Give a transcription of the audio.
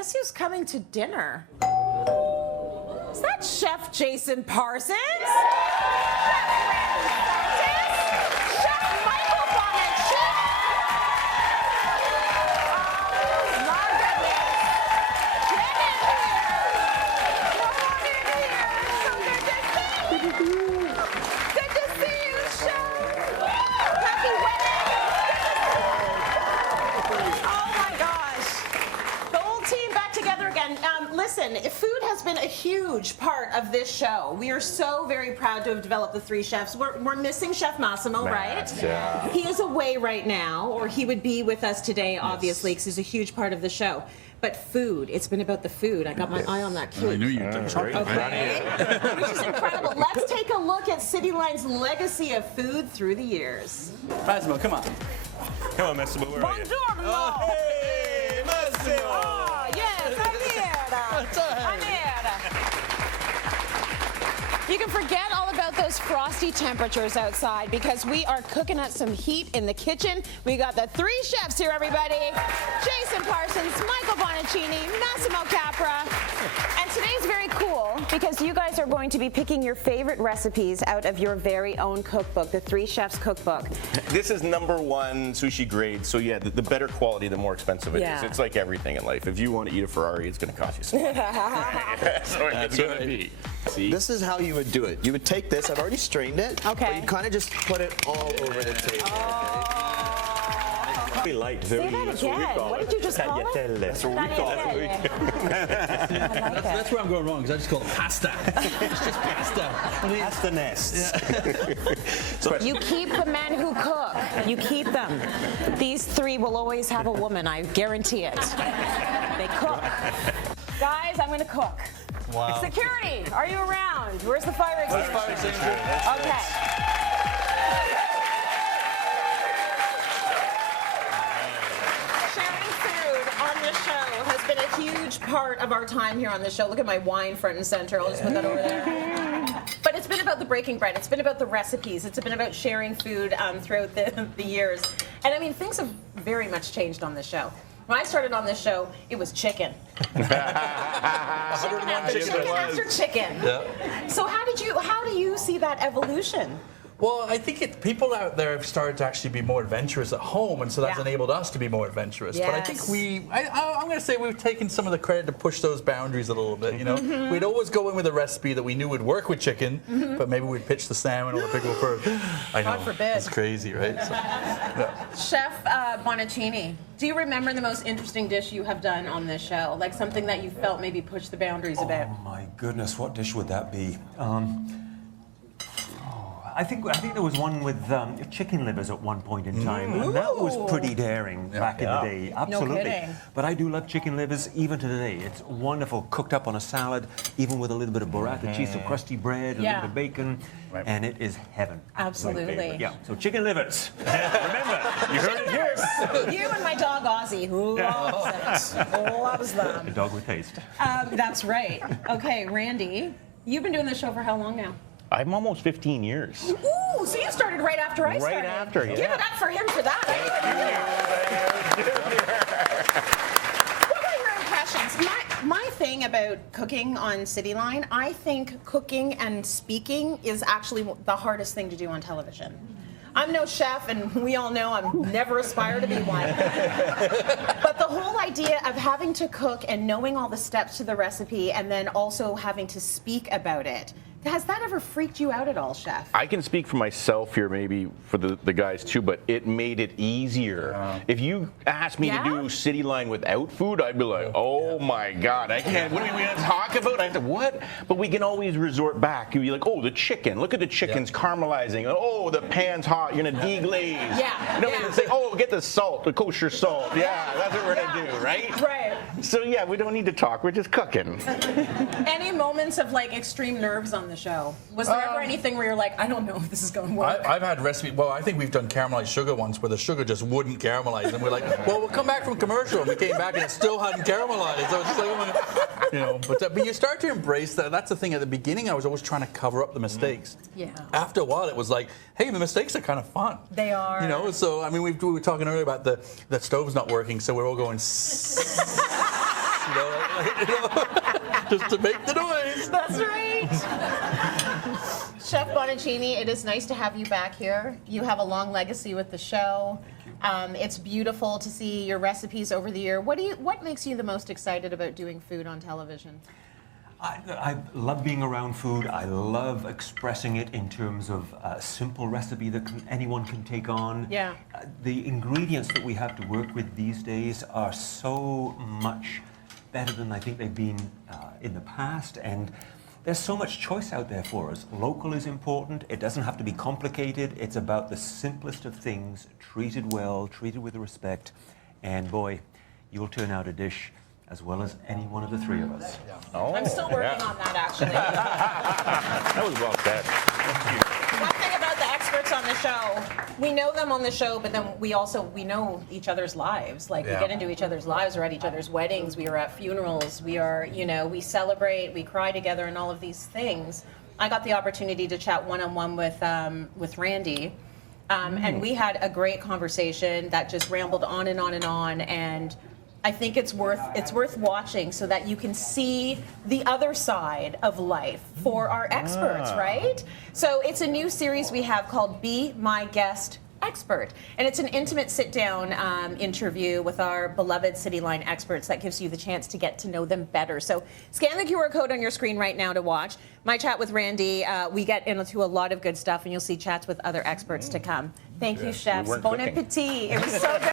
Guess who's coming to dinner? Is that Chef Jason Parsons? Chef Randy Feltis? Chef Michael Bonacini? Oh, my goodness. Get in here. Come on in here. So good to see you. Good to see you, Chef. Happy wedding. Oh, my gosh. The old team back together again. Listen, food has been a huge part of this show. We are so very proud to have developed the three chefs. We're missing Chef Massimo, right? Yeah. He is away right now, or he would be with us today, obviously, because he's a huge part of the show. But food, it's been about the food. I got my eye on that cake. I knew you'd do it. Okay, which is incredible. Let's take a look at Cityline's legacy of food through the years. Massimo, come on. Come on, Massimo, where are you? Buongiorno! Hey, Massimo! Oh, yes, I'm here. I'm here. You can forget all about those frosty temperatures outside because we are cooking up some heat in the kitchen. We got the three chefs here, everybody. Jason Parsons, Michael Bonacini, Massimo Capra. And today's very cool because you guys are going to be picking your favorite recipes out of your very own cookbook, the Three Chefs Cookbook. This is #1 sushi grade, so yeah, the better quality, the more expensive it is. Yeah. It's like everything in life. If you want to eat a Ferrari, it's going to cost you some money. So it's going to be. See? This is how you would do it. You would take this, I've already strained it, Okay. but you kind of just put it all over the table. Very light. Say that again. What did you just call it? That's what we call it. That's where I'm going wrong, because I just call it pasta. It's just pasta. Pasta nests. So you keep the men who cook. You keep them. These three will always have a woman, I guarantee it. They cook. Guys, I'm going to cook. Wow. Security, are you around? Where's the fire extinguisher? Fire extinguisher. Okay. Sharing food on this show has been a huge part of our time here on the show. Look at my wine front and center. I'll just put that over there. But it's been about the breaking bread. It's been about the recipes. It's been about sharing food throughout the years. And I mean, things have very much changed on this show. When I started on this show, it was chicken. Chicken after chicken. Yeah. So how do you see that evolution? Well, I think people out there have started to actually be more adventurous at home, and so that's Yeah. enabled us to be more adventurous. But I think Yes. I'm going to say we've taken some of the credit to push those boundaries a little bit. You know, we'd always go in with a recipe that we knew would work with chicken, but maybe we'd pitch the salmon or the pickle first. I know, God forbid. it's crazy, right? So, yeah. Chef Bonacini, do you remember the most interesting dish you have done on this show? Like something that you felt maybe pushed the boundaries a bit? Oh my goodness, what dish would that be? I think there was one with chicken livers at one point in time, and that was pretty daring back in the day. Absolutely. kidding. But I do love chicken livers even to today. It's wonderful, cooked up on a salad, even with a little bit of burrata cheese, some crusty bread, a little bit of bacon, and it is heaven. Absolutely. My favorite. Yeah. So chicken livers. Remember, you heard it here. You and my dog Ozzy, who loves it, loves them. A dog with taste. That's right. Okay, Randy, you've been doing this show for how long now? I'm almost 15 years. Ooh, so you started right after I started. Right after, yeah. Give it up for him for that. What are your impressions? My thing about cooking on Cityline, I think cooking and speaking is actually the hardest thing to do on television. I'm no chef, and we all know I'm never aspire to be one. But the whole idea of having to cook and knowing all the steps to the recipe and then also having to speak about it, has that ever freaked you out at all, Chef? I can speak for myself here, maybe for the guys too, but it made it easier. If you asked me to do Cityline without food, I'd be like, oh my God, I can't, what are we going to talk about? I have to, what? But we can always resort back. You'd be like, oh, the chicken, look at the chicken's caramelizing. Oh, the pan's hot, you're going to deglaze. You know, we can say, oh, get the salt, the kosher salt. Yeah, that's what we're going to do, right? Right. So yeah, we don't need to talk, we're just cooking. Any moments of like extreme nerves on the show? Was there ever anything where you're like, I don't know if this is going to work? I've had recipe. Well, I think we've done caramelized sugar once, where the sugar just wouldn't caramelize, and we're like, well, we'll come back from commercial, and we came back and it still hadn't caramelized. So it's just like, you know, but you start to embrace that. That's the thing. At the beginning, I was always trying to cover up the mistakes. Yeah. After a while, it was like, hey, the mistakes are kind of fun. They are. You know, so I mean, we were talking earlier about the stove's not working, so we're all going. You know, right? Just to make the noise. That's right. Chef Bonacini, it is nice to have you back here. You have a long legacy with the show. It's beautiful to see your recipes over the year. What makes you the most excited about doing food on television? I love being around food. I love expressing it in terms of a simple recipe that anyone can take on. Yeah. The ingredients that we have to work with these days are so much better than I think they've been in the past, and there's so much choice out there for us. Local is important. It doesn't have to be complicated. It's about the simplest of things, treated well, treated with respect, and boy, you'll turn out a dish as well as any one of the three of us. Oh, I'm still working on that, actually. That was well said. One thing about the experts on the show, we know them on the show, but then we know each other's lives. Like, we get into each other's lives. We're at each other's weddings. We are at funerals. We are, we celebrate. We cry together, and all of these things. I got the opportunity to chat one-on-one with Randy, and we had a great conversation that just rambled on and on and on. And I think it's worth watching so that you can see the other side of life for our experts, right? So it's a new series we have called Be My Guest Expert, and it's an intimate sit-down interview with our beloved Cityline experts that gives you the chance to get to know them better. So scan the QR code on your screen right now to watch. My chat with Randy, we get into a lot of good stuff, and you'll see chats with other experts to come. Thank you, chefs. Bon appetit. It was so good.